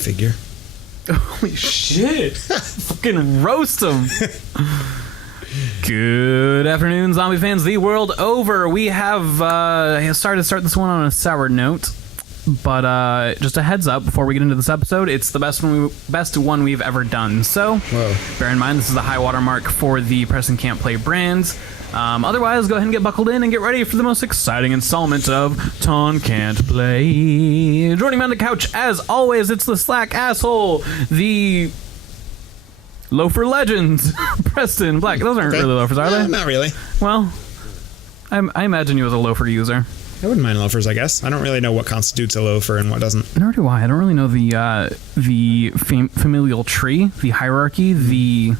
figure. Holy shit. Fucking roast them. Good afternoon, zombie fans the world over. We have started this one on a sour note. But just a heads up before we get into this episode, it's the best one we've ever done. So bear in mind, this is a high water mark for the Press and Can't Play brands. Otherwise, go ahead and get buckled in and get ready for the most exciting installment of Taun Can't Play. Joining me on the couch, as always, it's the slack asshole, the loafer legend, Preston Black. Those aren't really loafers, are they? Not really. Well, I imagine you as a loafer user. I wouldn't mind loafers, I guess. I don't really know what constitutes a loafer and what doesn't. Nor do I. I don't really know the familial tree, the hierarchy, the...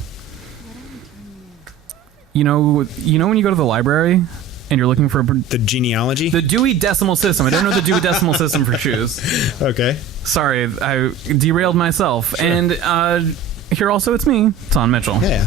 You know when you go to the library and you're looking for... The genealogy? The Dewey Decimal System. I don't know the Dewey Decimal System for shoes. Okay. Sorry, I derailed myself. Sure. And here also it's me, Taun Mitchell. Yeah.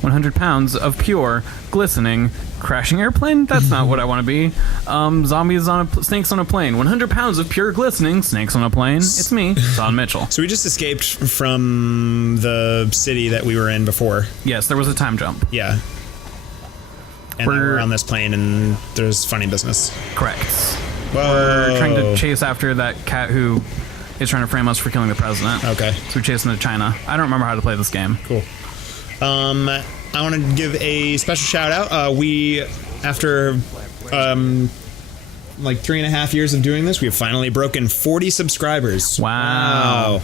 100 pounds of pure, glistening, crashing airplane? That's not what I want to be. Zombies snakes on a plane. 100 pounds of pure, glistening, snakes on a plane. It's me, Taun Mitchell. So we just escaped from the city that we were in before. Yes, there was a time jump. Yeah. And now we're on this plane and there's funny business. Correct. Whoa. We're trying to chase after that cat who is trying to frame us for killing the president. Okay. So we're chasing to China. I don't remember how to play this game. Cool. I want to give a special shout out. We, after like 3.5 years of doing this, we have finally broken 40 subscribers. Wow.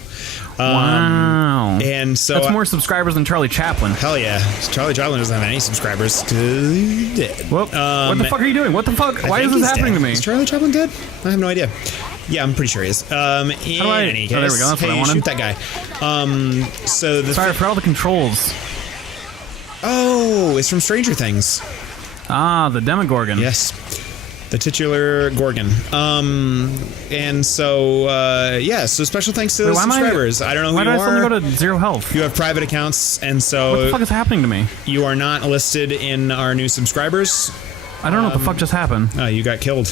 Wow. And so that's more subscribers than Charlie Chaplin. Hell yeah. Charlie Chaplin doesn't have any subscribers because he's dead. What the fuck are you doing? What the fuck? Why is this happening to me? Is Charlie Chaplin dead? I have no idea. Yeah, I'm pretty sure he is. There we go. That's what I wanted. Shoot that guy. Sorry for all the controls. Oh, it's from Stranger Things. Ah, the Demogorgon. Yes. The titular Gorgon. And so, so special thanks to the subscribers. I don't know who you are. Why did I suddenly go to 0 health? You have private accounts, and so... What the fuck is happening to me? You are not listed in our new subscribers. I don't know what the fuck just happened. Oh, you got killed.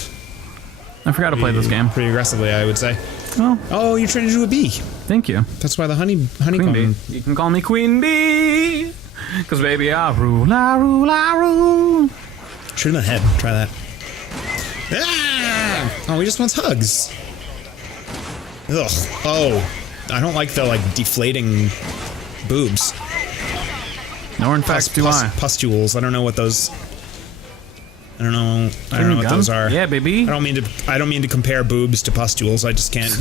I forgot to play this game. Pretty aggressively, I would say. Well... Oh, you're trying to do a bee. Thank you. That's why the honeycomb... Bee. You can call me Queen Bee. Because baby, I rule, I rule, I rule. Shoot in the head. Try that. Ah! Oh, he just wants hugs. Ugh. Oh. I don't like the, deflating boobs. Nor in fact do I. Pustules. I don't know what those... I don't know what those are. Yeah, baby. I don't mean to compare boobs to pustules. I just can't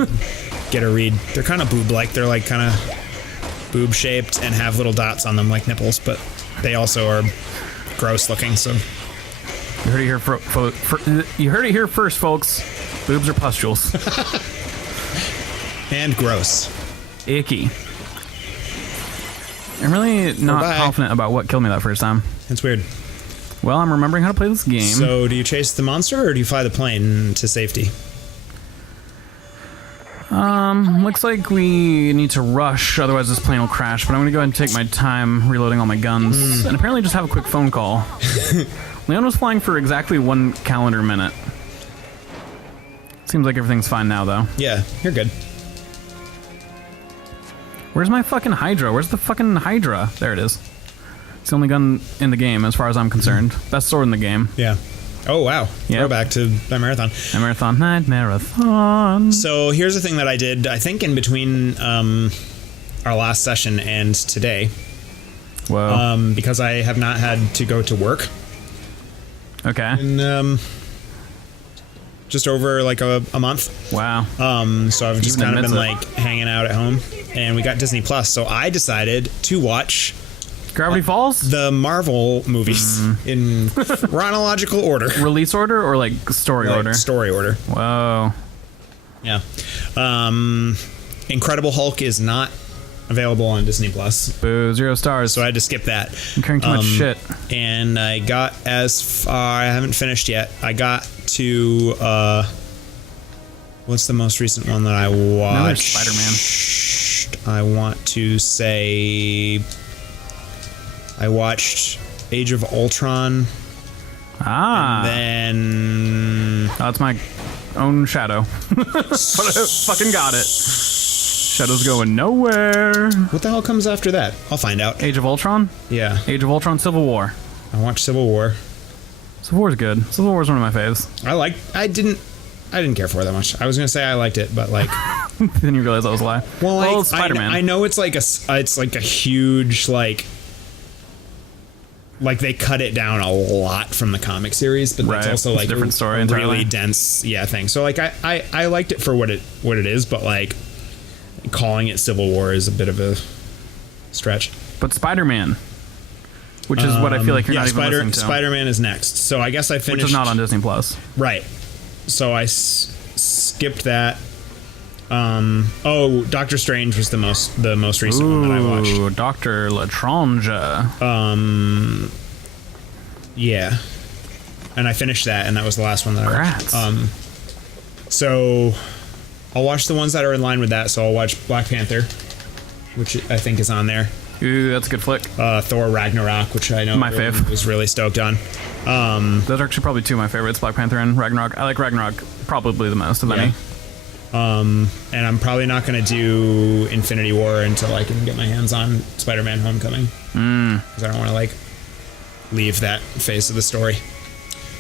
get a read. They're kind of boob-like. They're kind of boob-shaped and have little dots on them like nipples, but they also are gross-looking, so... You heard it here first, folks. Boobs are pustules. And gross. Icky. I'm really not confident about what killed me that first time. That's weird. Well, I'm remembering how to play this game. So, do you chase the monster, or do you fly the plane to safety? Looks like we need to rush, otherwise this plane will crash, but I'm gonna go ahead and take my time reloading all my guns, and apparently just have a quick phone call. Leon was flying for exactly 1 calendar minute. Seems like everything's fine now, though. Yeah, you're good. Where's my fucking Hydra? Where's the fucking Hydra? There it is. It's the only gun in the game, as far as I'm concerned. Best sword in the game. Yeah. Oh, wow. Yep. Throwback to the marathon. Night marathon. So here's the thing that I did, I think, in between our last session and today. Whoa. Because I have not had to go to work. Okay. In just over a month. Wow. So I've just kind of been hanging out at home, and we got Disney Plus. So I decided to watch Gravity Falls? The Marvel movies in chronological order. Release order or story order? Story order. Whoa. Yeah. Incredible Hulk is not available on Disney Plus. Boo, 0 stars. So I had to skip that. I'm carrying too much shit. And I got as far... I haven't finished yet. I got to... what's the most recent one that I watched? Another Spider-Man. I want to say... I watched Age of Ultron. Ah. And then... Oh, that's my own shadow. But I fucking got it. Shadow's going nowhere. What the hell comes after that? I'll find out. Age of Ultron? Yeah. Age of Ultron, Civil War. I watched Civil War. Civil War's good. Civil War's one of my faves. I didn't care for it that much. I was gonna say I liked it, but like, Then you realize that was a lie. well, it's Spider-Man. I know it's like a huge like they cut it down a lot from the comic series, but that's also It's like a different story a entirely. really dense thing. So like I liked it for what it is, but like calling it Civil War is a bit of a stretch. But Spider-Man, which is what I feel like you're not even listening to. Spider-Man is next. So I guess I finished. Which is not on Disney Plus. Right. So I skipped that. Doctor Strange was the most recent one that I watched. Ooh, Doctor Lestrange. Yeah. And I finished that, and that was the last one that I watched. Congrats. So I'll watch the ones that are in line with that. So I'll watch Black Panther, which I think is on there. Ooh, that's a good flick. Thor Ragnarok, which I know My fave. was really stoked on. Those are actually probably two of my favorites, Black Panther and Ragnarok. I like Ragnarok probably the most of any. And I'm probably not going to do Infinity War until I can get my hands on Spider-Man Homecoming. Because I don't want to, like, leave that phase of the story.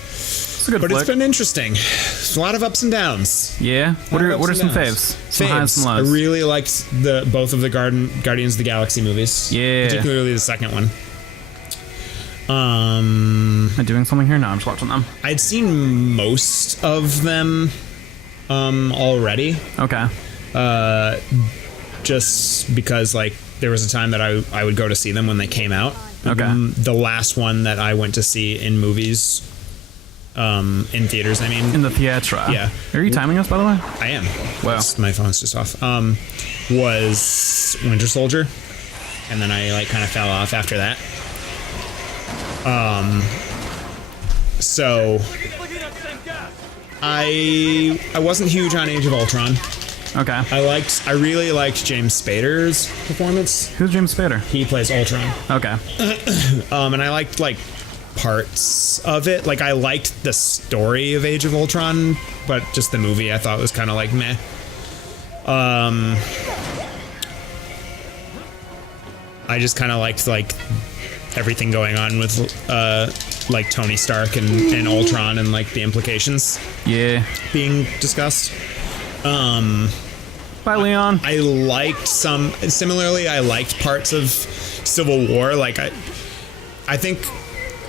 It's a good But flick. it's been interesting. There's a lot of ups and downs. Yeah? What are some faves? Some highs, some I lows. really liked both of the Guardians of the Galaxy movies. Yeah. Particularly the second one. Am I doing something here? No, I'm just watching them. I'd seen most of them already. Okay. Just because, like, there was a time that I would go to see them when they came out. Okay. The last one that I went to see in movies, in theaters, I mean. In the theatre. Yeah. Are you timing us, by the way? I am. Wow. My phone's just off. Was Winter Soldier. And then I, like, kind of fell off after that. So I wasn't huge on Age of Ultron. Okay. I really liked James Spader's performance. Who's James Spader? He plays Ultron. Okay. And I liked, like, parts of it. Like, I liked the story of Age of Ultron, but just the movie I thought was kind of like meh. I just kind of liked, like, everything going on with like Tony Stark and Ultron and, like, the implications Yeah. being discussed. Bye, Leon. I liked similarly I liked parts of Civil War. Like, I think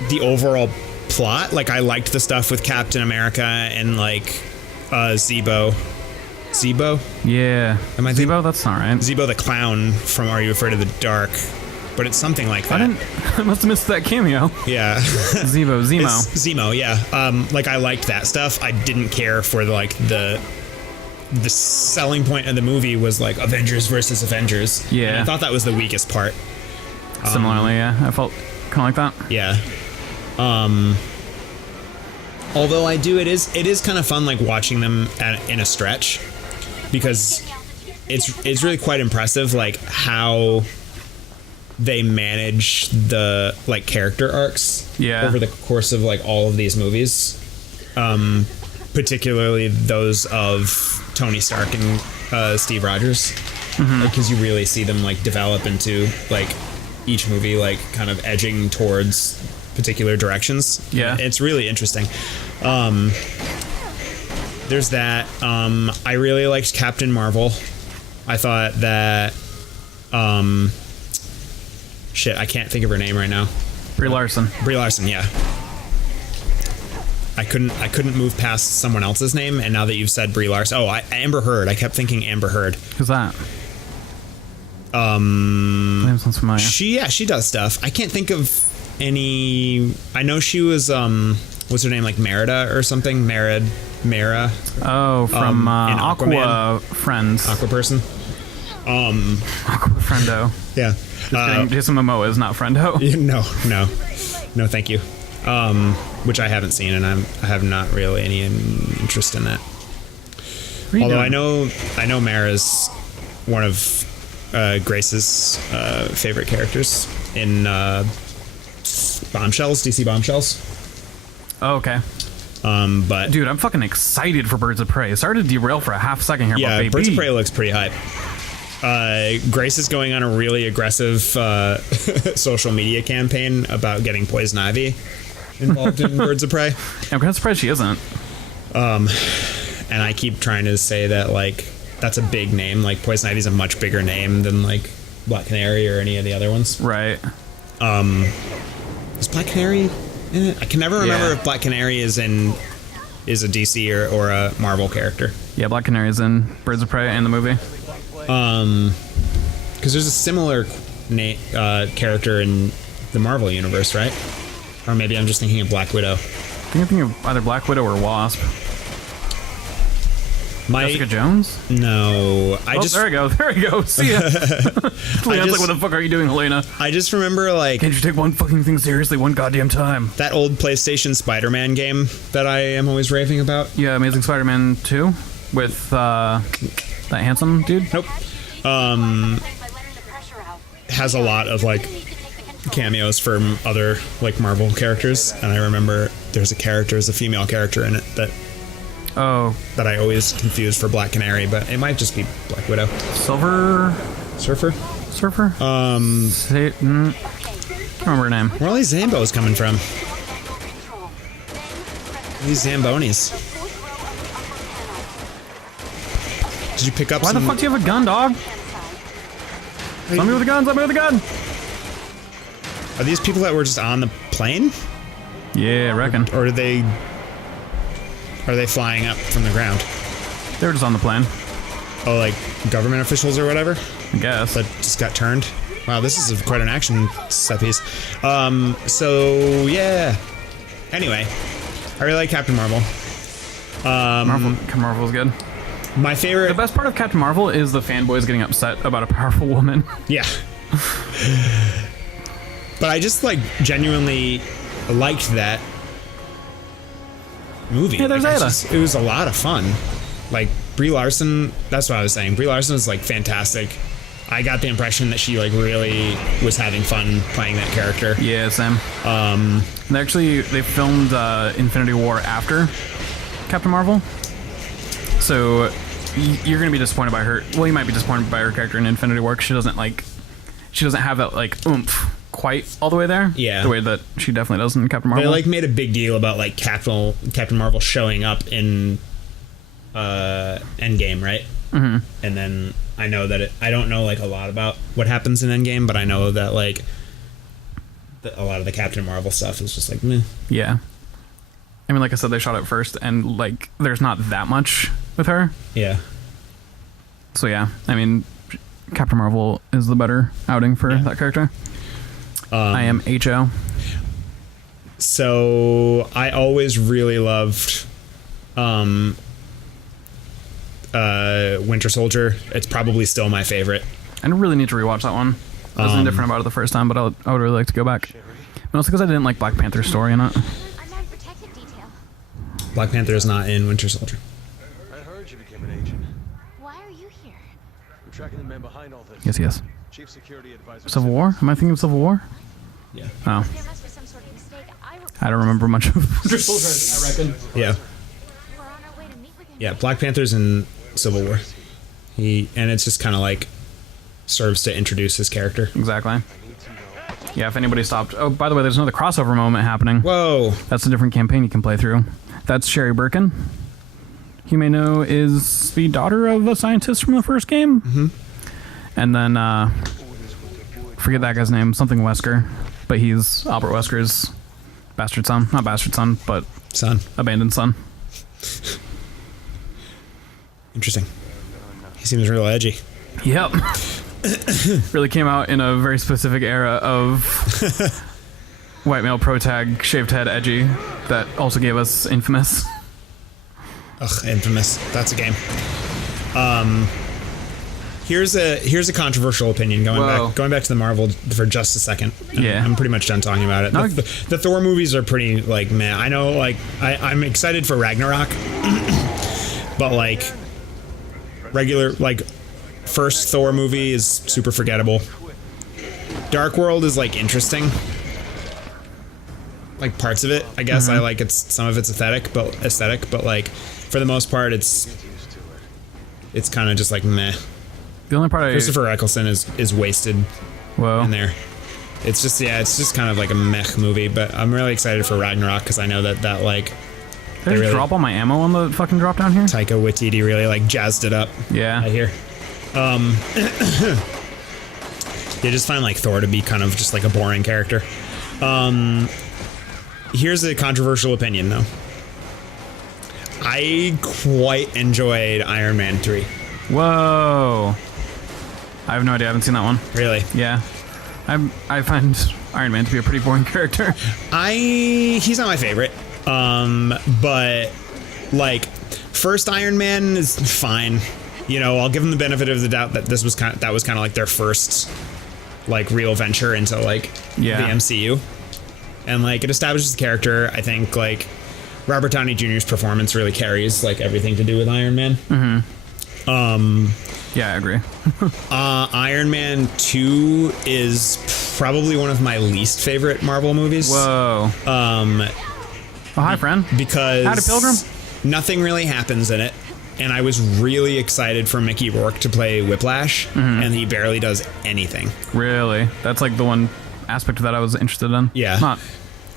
the overall plot, like, I liked the stuff with Captain America and, like, Zebo. Yeah. Am I Zebo? That's not right. Zebo the clown from Are You Afraid of the Dark? But it's something like that. I must have missed that cameo. Yeah. Zemo. It's Zemo, yeah. Like, I liked that stuff. I didn't care for, like, the selling point of the movie was, like, Avengers versus Avengers. Yeah. And I thought that was the weakest part. Similarly, yeah. I felt kind of like that. Yeah. Although it is kind of fun, like, watching them in a stretch, because it's really quite impressive, like, how they manage the, like, character arcs over the course of, like, all of these movies, particularly those of Tony Stark and Steve Rogers, because you really see them, like, develop into, like, each movie, like, kind of edging towards particular directions. Yeah, it's really interesting. There's that. I really liked Captain Marvel. I thought that shit, I can't think of her name right now. Brie Larson, yeah. I couldn't move past someone else's name, and now that you've said Brie Larson, Amber Heard. I kept thinking Amber Heard. Who's that? Name sounds familiar. She does stuff. I can't think of any. I know she was what's her name, like Merida or something? Mara. Oh, from Aqua Friends. Aqua person. Aqua Friendo. Yeah. Just kidding. Jason Momoa is not Friendo. No, thank you. Which I haven't seen, and I have not really any interest in that. Although I know Mara's one of Grace's favorite characters in Bombshells, DC Bombshells. Oh, okay. But dude, I'm fucking excited for Birds of Prey. Sorry to derail for a half second here, yeah, but baby. Birds of Prey looks pretty hype. Grace is going on a really aggressive social media campaign about getting Poison Ivy involved in Birds of Prey. I'm kind of surprised she isn't. And I keep trying to say that, like, that's a big name. Like, Poison Ivy's a much bigger name than, like, Black Canary or any of the other ones. Right. Is Black Canary in it? I can never remember if Black Canary is a DC or a Marvel character. Yeah, Black Canary's in Birds of Prey and the movie. Because there's a similar character in the Marvel universe, right? Or maybe I'm just thinking of Black Widow. I think I'm thinking of either Black Widow or Wasp. Jessica Jones? No. There we go. See ya. Leon's like, what the fuck are you doing, Helena? I just remember, like... Can't you take one fucking thing seriously one goddamn time? That old PlayStation Spider-Man game that I am always raving about. Yeah, Amazing Spider-Man 2 with that handsome dude? Nope. Has a lot of, like, cameos from other, like, Marvel characters. And I remember there's a female character in it that I always confuse for Black Canary, but it might just be Black Widow. Surfer? Can't remember her name. Where are all these Zambos coming from? These Zambonis. Did you pick up Why the fuck do you have a gun, dog? Let me with the gun! Are these people that were just on the plane? Yeah, I reckon. Or are they flying up from the ground? They were just on the plane. Oh, like government officials or whatever? I guess. That just got turned? Wow, this is quite an action set piece. So, yeah. Anyway, I really like Captain Marvel. Captain Marvel's good. My favorite... The best part of Captain Marvel is the fanboys getting upset about a powerful woman. Yeah. But I just, like, genuinely liked that movie. Yeah, there's Ada. It was a lot of fun. Like, Brie Larson, that's what I was saying. Brie Larson was, like, fantastic. I got the impression that she, like, really was having fun playing that character. Yeah, same. And they filmed Infinity War after Captain Marvel. So you're going to be disappointed by her. Well, you might be disappointed by her character in Infinity War because she doesn't have that, like, oomph quite all the way there. Yeah. The way that she definitely does in Captain Marvel. They, like, made a big deal about, like, Captain Marvel showing up in Endgame, right? Mm-hmm. And then I know that I don't know, like, a lot about what happens in Endgame, but I know that, like, a lot of the Captain Marvel stuff is just like, meh. Yeah. I mean, like I said, they shot it first, and, like, there's not that much with her. Yeah. So, yeah. I mean, Captain Marvel is the better outing for that character. I am H.O. So, I always really loved Winter Soldier. It's probably still my favorite. I really need to rewatch that one. I was indifferent about it the first time, but I would really like to go back. Mostly because I didn't like Black Panther's story in it. Black Panther is not in Winter Soldier. I heard you became an agent. Why are you here? We're tracking the men behind all this. Yes. Chief Security Advisor. Civil War? Am I thinking of Civil War? Yeah. Oh. There must be some sort of mistake. I don't remember much of Winter Soldier, I reckon. Yeah. We're on our way to meet with him. Yeah, Black Panther's in Civil War. And it's just kind of like serves to introduce his character. Exactly. Yeah, if anybody stopped. Oh, by the way, there's another crossover moment happening. Whoa. That's a different campaign you can play through. That's Sherry Birkin. You may know is the daughter of a scientist from the first game. Mm-hmm. And then, forget that guy's name, something Wesker. But he's Albert Wesker's bastard son. Not bastard son, but Son. abandoned son. Interesting. He seems real edgy. Yep. Really came out in a very specific era of white male protag, shaved head, edgy, that also gave us Infamous. Ugh, Infamous. That's a game. Here's a controversial opinion going back to the Marvel for just a second. Yeah. I'm pretty much done talking about it. No. The Thor movies are pretty, like, meh. I know, like, I'm excited for Ragnarok, but, like, regular, like, first Thor movie is super forgettable. Dark World is, like, interesting. Like, parts of it, I guess. I like some of it's aesthetic, but like, for the most part, it's kind of just like meh. The only part Christopher Eccleston is wasted Whoa. in there. It's just kind of like a meh movie, but I'm really excited for Ragnarok because I know that like Did I just drop all my ammo on the fucking drop down here? Taika Waititi really like jazzed it up. Yeah. I hear. They just find like Thor to be kind of just like a boring character. Here's a controversial opinion though. I quite enjoyed Iron Man 3. Whoa. I have no idea. I haven't seen that one. Really? Yeah. I find Iron Man to be a pretty boring character. He's not my favorite. But like first Iron Man is fine. You know, I'll give them the benefit of the doubt that that was kind of like their first like real venture into like the MCU. And like it establishes the character. I think like Robert Downey Jr.'s performance really carries like everything to do with Iron Man. Yeah, I agree. Iron Man 2 is probably one of my least favorite Marvel movies. Whoa. Oh, hi, friend. Because Howdy, Pilgrim. Nothing really happens in it. And I was really excited for Mickey Rourke to play Whiplash, and he barely does anything. Really? That's like the one aspect of that I was interested in. Yeah. Not.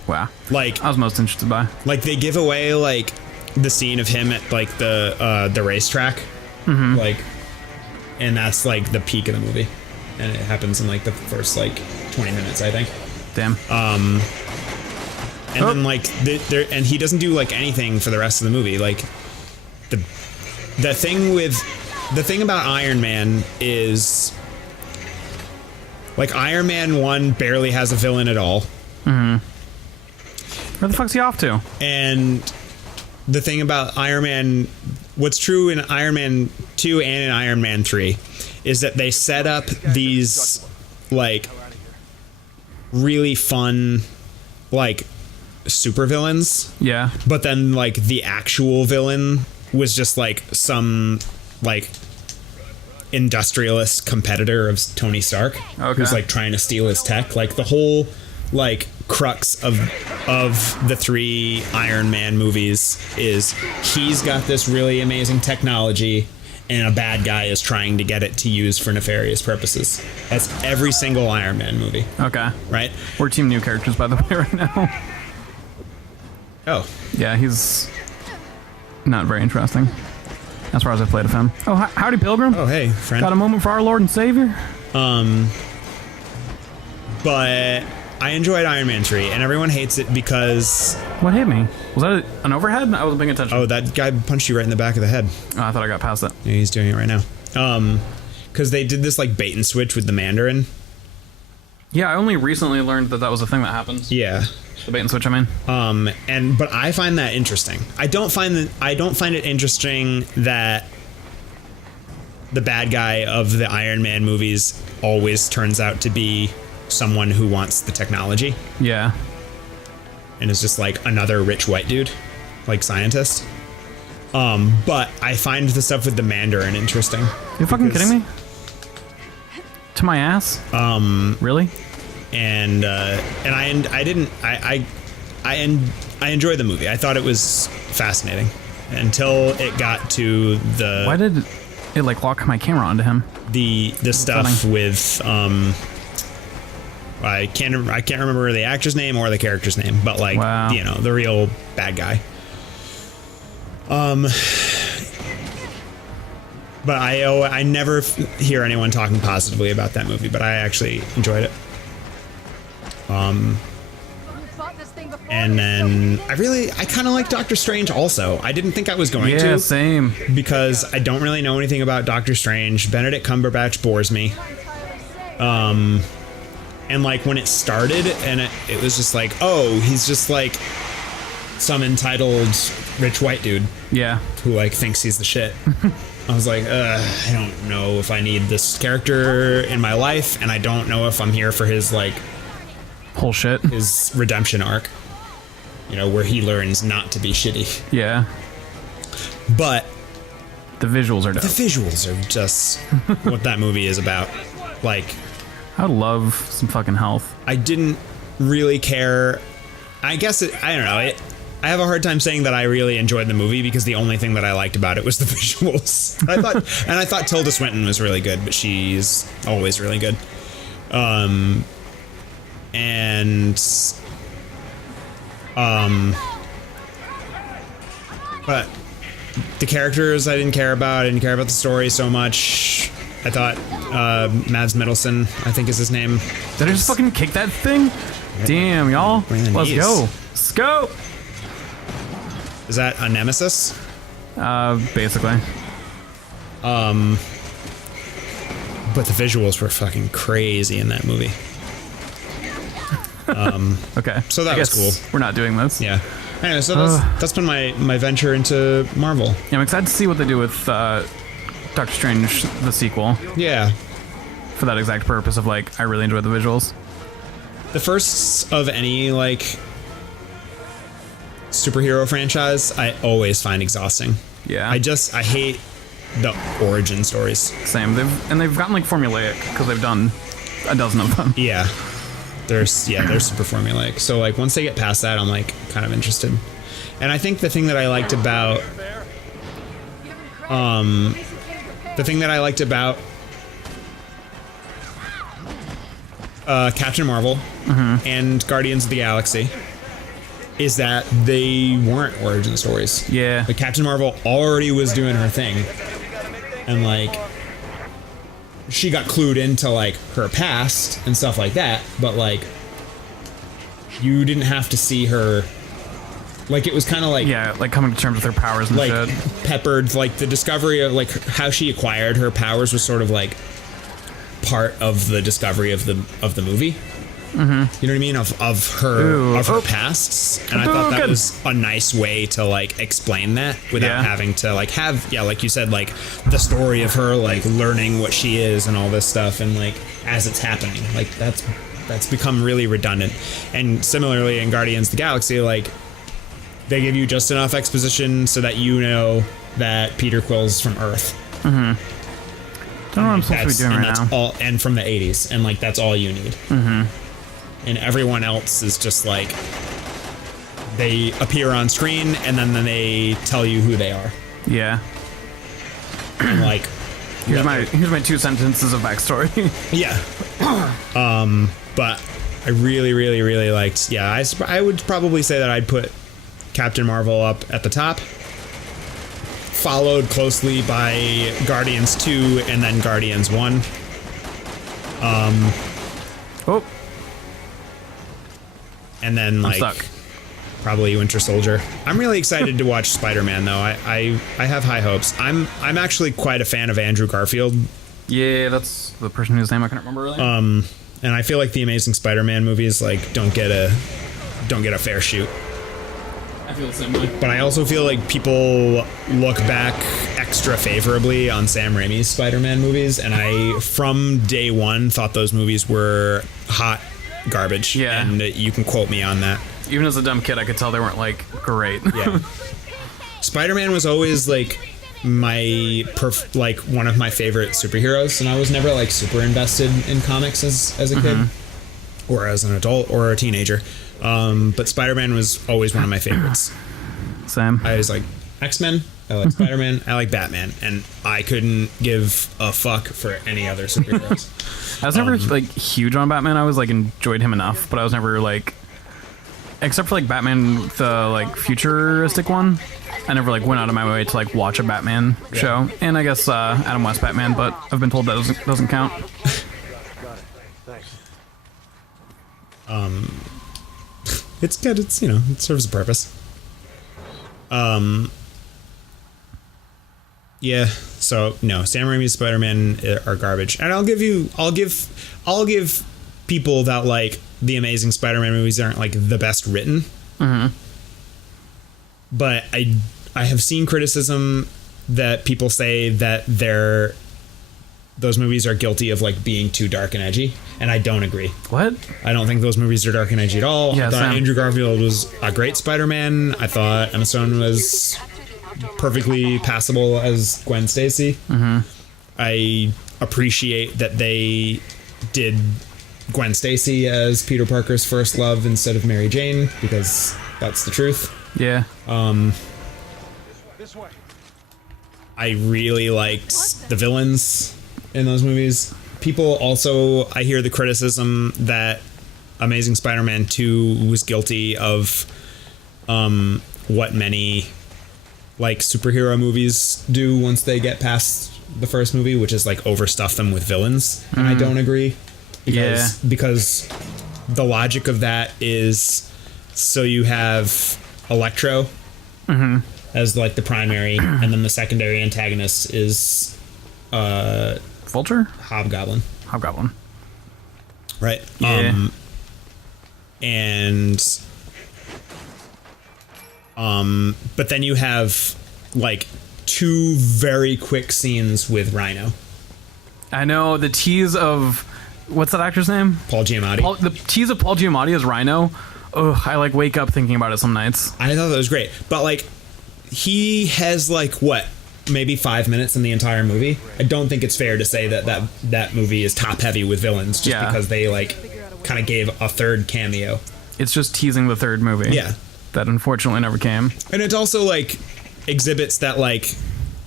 Wow. Like I was most interested by. Like they give away like the scene of him at like the racetrack, like, and that's like the peak of the movie, and it happens in like the first like 20 minutes, I think. Damn. And then like and he doesn't do like anything for the rest of the movie. Like the thing about Iron Man is like Iron Man 1 barely has a villain at all. Where the fuck's he off to? And the thing about Iron Man, what's true in Iron Man 2 and in Iron Man 3 is that they set up these like really fun like supervillains. Yeah. But then like the actual villain was just like some like industrialist competitor of Tony Stark, who's like trying to steal his tech. Like the whole like crux of the 3 Iron Man movies is he's got this really amazing technology and a bad guy is trying to get it to use for nefarious purposes. That's every single Iron Man movie. Okay. Right? We're team new characters, by the way, right now. Oh. Yeah, he's not very interesting as far as I've played of him. Oh, howdy, Pilgrim. Oh, hey, friend. Got a moment for our Lord and Savior? But I enjoyed Iron Man 3, and everyone hates it because... What hit me? Was that an overhead? I wasn't paying attention. Oh, that guy punched you right in the back of the head. Oh, I thought I got past it. Yeah, he's doing it right now. Because they did this like bait and switch with the Mandarin. Yeah, I only recently learned that was a thing that happens. Yeah. The bait and switch, I mean. But I find that interesting. I don't find it interesting that the bad guy of the Iron Man movies always turns out to be someone who wants the technology. Yeah. And is just like another rich white dude, like scientist. But I find the stuff with the Mandarin interesting. You fucking kidding me? To my ass? Really? And I enjoyed the movie. I thought it was fascinating until it got to the... Why did it like lock my camera onto him? The stuff with I can't remember the actor's name or the character's name, but like you know, the real bad guy. But I never hear anyone talking positively about that movie, but I actually enjoyed it. And then I kind of like Doctor Strange also. I didn't think I was going to. Yeah, same. Because I don't really know anything about Doctor Strange. Benedict Cumberbatch bores me. And like when it started and it was just like, oh, he's just like some entitled rich white dude. Yeah. Who like thinks he's the shit. I was like, I don't know if I need this character in my life, and I don't know if I'm here for his like whole shit, his redemption arc, you know, where he learns not to be shitty. Yeah. But the visuals are dope. The visuals are just what that movie is about. Like, I would love some fucking health. I didn't really care. I guess I don't know. I have a hard time saying that I really enjoyed the movie because the only thing that I liked about it was the visuals. I thought Tilda Swinton was really good, but she's always really good. But the characters I didn't care about. I didn't care about the story so much. I thought Mads Mikkelsen, I think is his name. Did I just fucking kick that thing? Damn, y'all. Let's go. Let's go. Is that a nemesis? Basically. But the visuals were fucking crazy in that movie. Okay. So that was cool. We're not doing this. Yeah. Anyway, so that's been my venture into Marvel. Yeah, I'm excited to see what they do with Doctor Strange, the sequel. Yeah. For that exact purpose of, like, I really enjoy the visuals. The first of any, like, superhero franchise, I always find exhausting. Yeah. I hate the origin stories. Same. They've gotten, like, formulaic, because they've done a dozen of them. Yeah. They're super formulaic. So, like, once they get past that, I'm, like, kind of interested. And I think the thing that I liked about... Captain Marvel and Guardians of the Galaxy is that they weren't origin stories. Yeah. Like, Captain Marvel already was doing her thing. And, like, she got clued into, like, her past and stuff like that, but, like, you didn't have to see her. Like, it was kind of like... Yeah, like, coming to terms with her powers and like, shit. peppered, like, the discovery of, like, how she acquired her powers was sort of, like, part of the discovery of the movie. You know what I mean? Of her pasts. And I thought that was a nice way to, like, explain that without having to, like, have, like you said, like, the story of her, like, learning what she is and all this stuff, and, like, as it's happening. Like, that's become really redundant. And similarly in Guardians of the Galaxy, like, they give you just enough exposition so that you know that Peter Quill's from Earth. Don't know what I'm supposed to be doing right now. And from the 80s, and, like, that's all you need. And everyone else is just, like, they appear on screen, and then they tell you who they are. Yeah. And, like... Here's my 2 sentences of backstory. Yeah. But I really, really, really liked... Yeah, I would probably say that I'd put Captain Marvel up at the top, followed closely by Guardians 2 and then Guardians 1. And then, like, probably Winter Soldier. I'm really excited to watch Spider-Man, though. I have high hopes. I'm actually quite a fan of Andrew Garfield. Yeah, that's the person whose name I can't remember really. And I feel like the Amazing Spider-Man movies, like, don't get a fair shoot. I feel the same way. But I also feel like people look back extra favorably on Sam Raimi's Spider-Man movies, and I, from day one, thought those movies were hot garbage. Yeah. And you can quote me on that. Even as a dumb kid, I could tell they weren't, like, great. Yeah. Spider-Man was always, like, my one of my favorite superheroes, and I was never, like, super invested in comics as a kid or as an adult or a teenager. But Spider-Man was always one of my favorites. Same. I was like X-Men, I like Spider-Man, I like Batman, and I couldn't give a fuck for any other superheroes. I was never, like, huge on Batman. I was, like, enjoyed him enough, but I was never, like, except for, like, Batman, the, like, futuristic one, I never, like, went out of my way to, like, watch a Batman show. And I guess Adam West Batman, but I've been told that doesn't count. Got it. Thanks. It's good. It's, you know, it serves a purpose. Yeah. So no, Sam Raimi's Spider-Man are garbage, and I'll give people that like the Amazing Spider-Man movies aren't like the best written. But I have seen criticism that people say that those movies are guilty of like being too dark and edgy, and I don't agree. What? I don't think those movies are dark and edgy at all. Yeah, I thought Sam. Andrew Garfield was a great Spider-Man. I thought Emma Stone was perfectly passable as Gwen Stacy. I appreciate that they did Gwen Stacy as Peter Parker's first love instead of Mary Jane, because that's the truth. Yeah. This way. I really liked the villains in those movies. People also, I hear the criticism that Amazing Spider-Man 2 was guilty of what many like superhero movies do once they get past the first movie, which is like overstuff them with villains. And I don't agree. Because the logic of that is, so you have Electro as like the primary, and then the secondary antagonist is Vulture? Hobgoblin. Hobgoblin. Right. Yeah. But then you have like 2 very quick scenes with Rhino. I know the tease of what's that actor's name? Paul Giamatti. The tease of Paul Giamatti as Rhino. Ugh, I like wake up thinking about it some nights. I thought that was great. But like, he has like what, maybe 5 minutes in the entire movie. I don't think it's fair to say that movie is top heavy with villains just because they like kind of gave a third cameo. It's just teasing the third movie. Yeah. That unfortunately never came. And it also like exhibits that like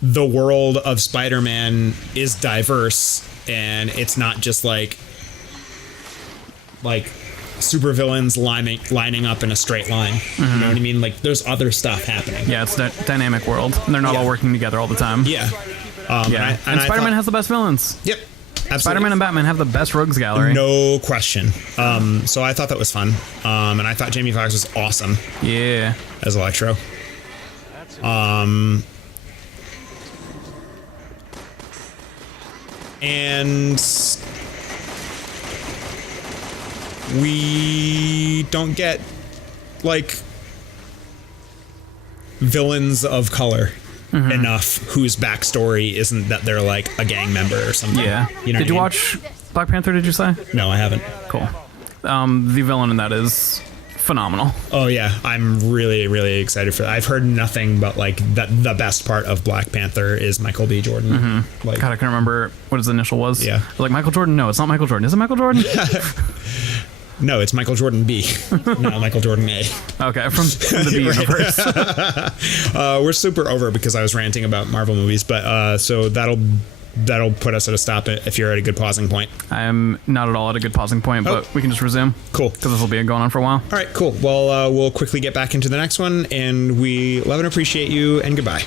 the world of Spider-Man is diverse, and it's not just like supervillains lining up in a straight line. You know what I mean? Like there's other stuff happening. Yeah, it's a dynamic world, and they're not all working together all the time. Yeah. And Spider-Man has the best villains. Yep. Absolutely. Spider-Man and Batman have the best rogues gallery. No question. So I thought that was fun. And I thought Jamie Foxx was awesome Yeah. as Electro. And we don't get like villains of color enough whose backstory isn't that they're like a gang member or something. Yeah. You know Did you what I watch Black Panther, did you say? mean? No, I haven't. Cool. The villain in that is phenomenal. Oh yeah, I'm really, really excited for that. I've heard nothing but like that the best part of Black Panther is Michael B. Jordan. Like, God, I can't remember what his initial was. Yeah. Like Michael Jordan? No, it's not Michael Jordan. Is it Michael Jordan? no, it's Michael Jordan B, not Michael Jordan A. Okay, from the B universe. We're super over because I was ranting about Marvel movies, but so that'll put us at a stop if you're at a good pausing point. I am not at all at a good pausing point, but we can just resume. Cool. Because this will be going on for a while. All right, cool. Well, we'll quickly get back into the next one, and we love and appreciate you, and goodbye.